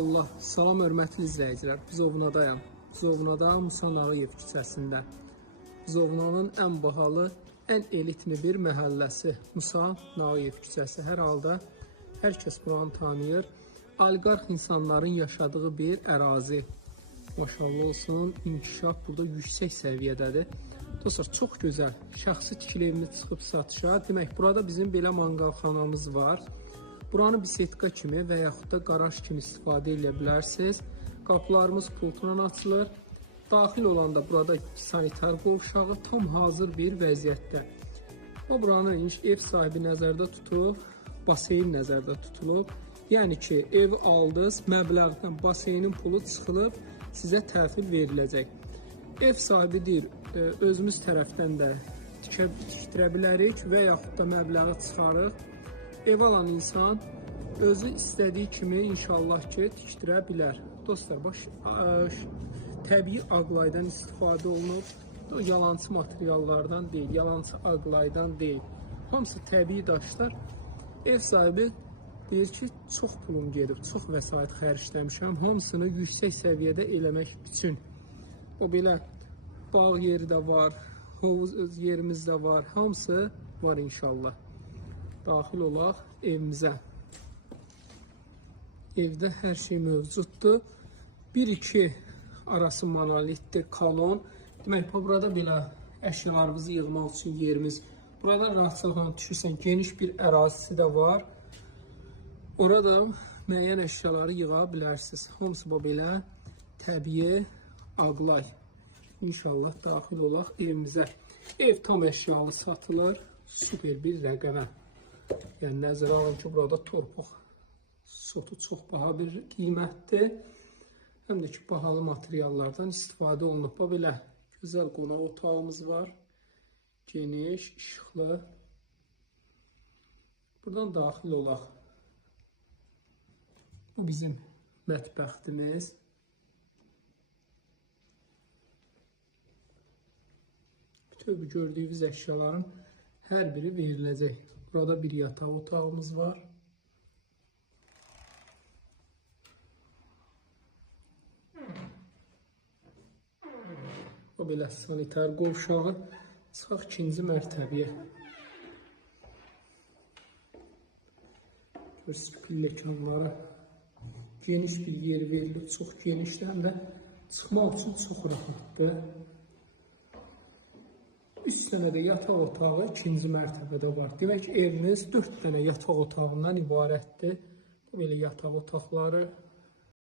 Allah, salam hörmətli izləyicilər. Buzovnadayam. Buzovnada Musa Nağıyev küçəsində. Buzovnanın ən bahalı, ən elitli bir məhəlləsi Musa Nağıyev küçəsi. Hər halda hər kəs buranı tanıyır. Oliqarx insanların yaşadığı bir ərazi. Maşallah olsun, inkişaf burada yüksək səviyyədədir. Dostlar, çox gözəl. Şəxsi tikili evini çıxıb satışa. Demək, burada bizim belə manqalxanamız var. Buranı bisetka kimi və yaxud da qaraj kimi istifadə edə bilərsiniz. Qapılarımız pultla açılır. Daxil olanda burada sanitar qovşağı tam hazır bir vəziyyətdə. Və buranı ev sahibi nəzərdə tutub, baseyn nəzərdə tutulub. Yəni ki, evi aldınız, məbləğdən baseynin pulu çıxılıb, sizə təhvil veriləcək. Ev sahibi deyir, özümüz tərəfdən də tikdirə bilərik və yaxud da məbləği çıxarıq. Ev alan insan özü istədiyi kimi inşallah ki tikdirə bilər. Dostlar, təbii ağlaydan istifadə olunub. Yalancı materiallardan deyil, yalancı ağlaydan deyil. Hamısı təbii daşlar. Ev sahibi deyir ki, çox pulum gedib, çox vəsait xərcləmişəm. Hamısını yüksək səviyyədə eləmək üçün. O belə bağ yeri də var, hovuz yerimiz də var. Hamısı var inşallah. Daxil olaq evimizə. Evdə hər şey mövcuddur. 1-2 arası monolitdir, kalon. Demək, burada belə əşyalarımızı yığmaq üçün yerimiz. Burada rahatlıqla düşürsən, geniş bir ərazisi də var. Orada müəyyən əşyaları yığa bilərsiniz. Hamısı belə təbii ağlay. İnşallah daxil olaq evimizə. Ev tam əşyalı satılır. Süper bir rəqəmə. Yəni, nəzərə alın ki, burada torpaq sotu çox baha bir qiymətdir. Həm də ki, bahalı materiallardan istifadə olunub. Belə gözəl qonaq otağımız var. Geniş, işıqlı. Buradan daxil olaq. Bu bizim mətbəxtimiz. Bütün bu gördüyünüz əşyaların hər biri veriləcək. Burada bir yataq otağımız var. O belə sanitar qovşağı. Çıxaq ikinci mərtəbəyə. Görsünüz pilləkanları. Geniş bir yer verilir. Çox genişdən də çıxmaq üçün çox rahatdır. Üst dənə də yataq otağı ikinci mərtəbədə var. Demək ki, eviniz 4 dənə yataq otağından ibarətdir. Bu belə yataq otaqları.